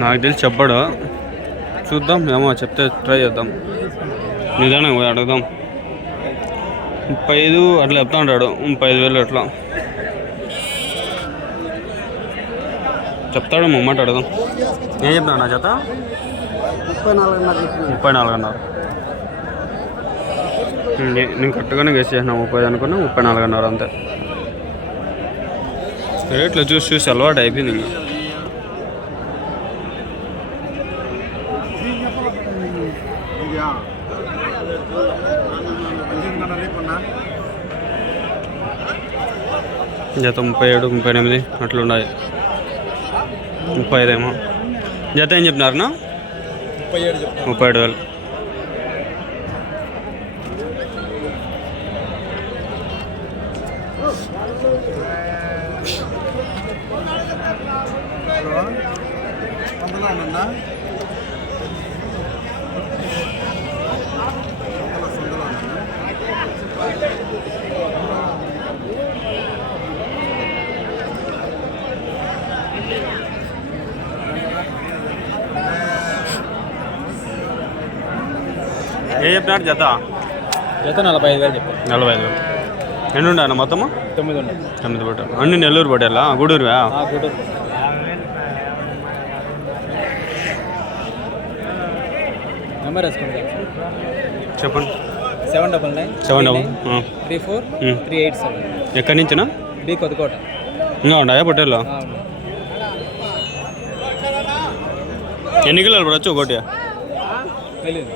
నాకు తెలిసి చెప్పాడు, చూద్దాం ఏమో చెప్తే ట్రై చేద్దాం. నిజానికి పోయి అడుగుదాం. 35 అట్లా చెప్తా ఉంటాడు, 35,000 అట్లా చెప్తాడు. మమ్మట అడుగుదాం. ఏం చెప్తాను నా జత? 34,500. నేను కరెక్ట్గానే గెస్ చేసిన 30 అనుకున్నా, 34,500 అంతే. రేట్లు చూసి అలవాటు అయిపోయింది. ఇంకా జత 37, 38 అట్లున్నాయి. 35 ఏమో. జత ఏం చెప్పినారన్నా? 37,000. ఏం చెప్పినారు జత? 45,000 చెప్పారు. 45,000. ఎన్ని ఉండాలి మొత్తము? 9 పట్టాలి. అన్ని నెల్లూరు పట్టేలా? గూడూరువా? గూడూరు. నెంబర్ వేసుకోండి, చెప్పండి. 7997343887. ఎక్కడి నుంచినా? బి కొత్తకోట. ఇంకా ఉన్నాయా పొట్టేళ్ళు? ఎన్ని కిలోలు పడవచ్చు ఒకటి? తెలియదు.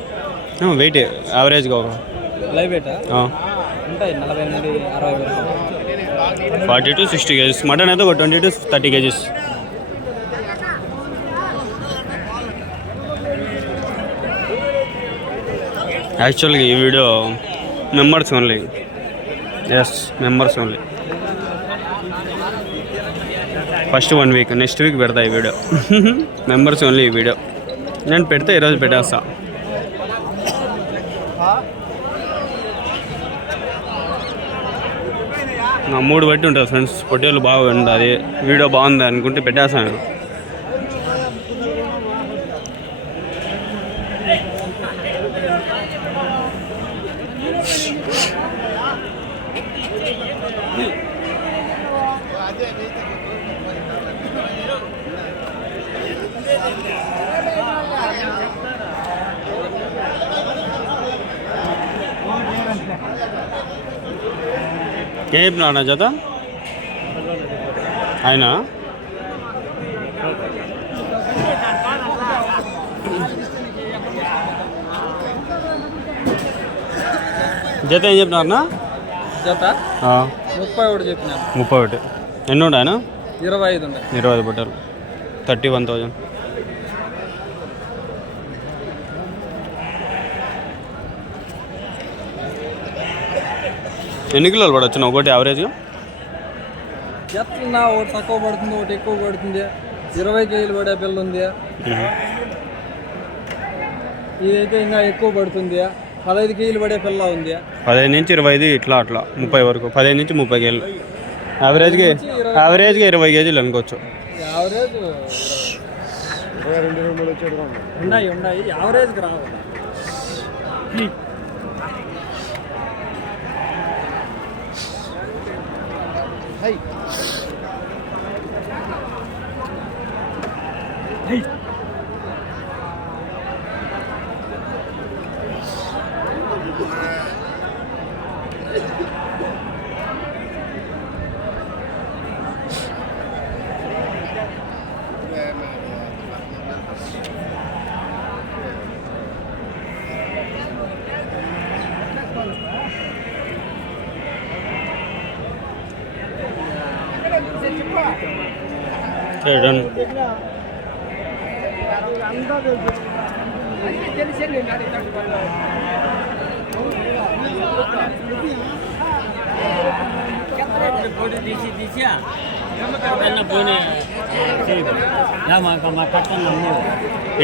వెయిట్ యావరేజ్గా ఒక లైవ్ వెయిట్ ఉంటాయి 40 నుండి 60 వరకు. 40 to 60 kgs. మటన్ అయితే ఒక 20 to 30 kgs. యాక్చువల్గా ఈ video members only. Yes, members only. First 1 week, next week పెడతా ఈ వీడియో. మెంబర్స్ ఓన్లీ ఈ వీడియో. నేను పెడితే ఈరోజు పెట్టేస్తా. నా మూడు బట్టి ఉంటుంది ఫ్రెండ్స్. పొట్టేళ్ళు బాగా ఉంటుంది, వీడియో బాగుంది అనుకుంటే పెట్టేస్తాను. ఏం చెప్పినాడు నా జత ఆయన? జత ఏం చెప్పినారన్నా? జత 31 చెప్పినారు. 31. ఎన్ని ఉండే ఆయన? 25 ఉండే. 25 బట్టలు 31,000. ఎన్ని కిలోలు పడవచ్చు ఒకటి యావరేజ్గా? ఎట్లా ఒకటి తక్కువ పడుతుంది, ఒకటి ఎక్కువ పడుతుంది. 20 కేజీలు పడే పిల్ల ఉంది, ఇదైతే ఇంకా ఎక్కువ పడుతుంది. 15 కేజీలు పడే పిల్ల ఉంది. 15 నుంచి 25 ఇట్లా అట్లా 30 వరకు. 15 నుంచి 30 కేజీలు యావరేజ్గా 20 కేజీలు అనుకోవచ్చు. యావరేజ్ ఉన్నాయి యావరేజ్కి రావు. డన్.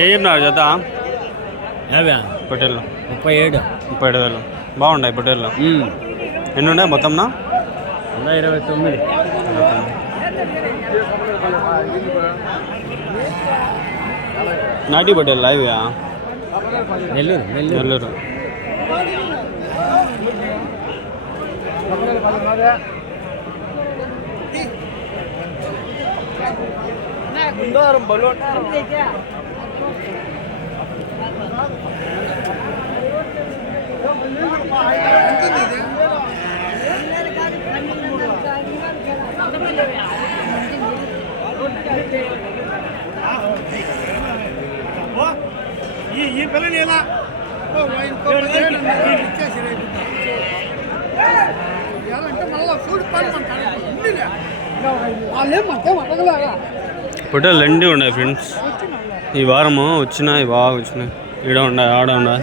ఏం చెప్పినారు జత? పొట్టేళ్ళు 37,000. బాగున్నాయి పొట్టేళ్ళు. ఎన్ని ఉన్నాయి మొత్తంనా? 29. నాటి పట్టేలా ఇవి నెల్లూరు నెల్లూరు. ఈ పిల్లని ఎలా ఫోటోలు రెండు ఉన్నాయి ఫ్రెండ్స్. ఈ వారము వచ్చినాయి బాగా వచ్చినాయి. ఈడ ఉన్నాయి, ఆడ ఉన్నాయి,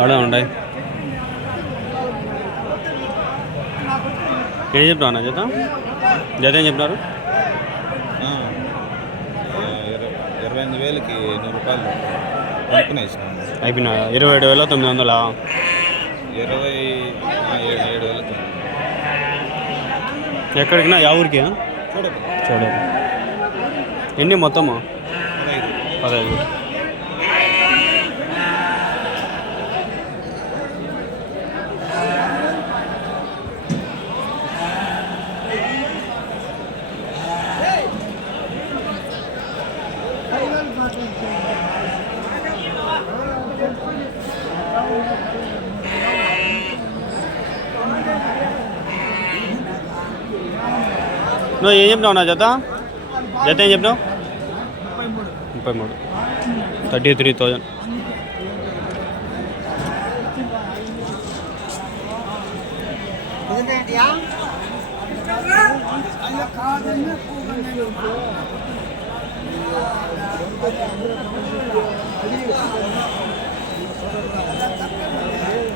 ఆడ ఉన్నాయి. ఏం చెప్తావు అన్న జత? జత ఏం చెప్తున్నారు? 28,000కి 100 రూపాయలు కొనుక్కుని వేసినాము. అయిపోయినా 27,900. 27,000. ఎక్కడికినా యా ఊరికి? చూడదు. ఎన్ని మొత్తము? 15. నువ్వు ఏం చెప్పినావు నా జత? జత ఏం చెప్పినావు? 33. 33,000.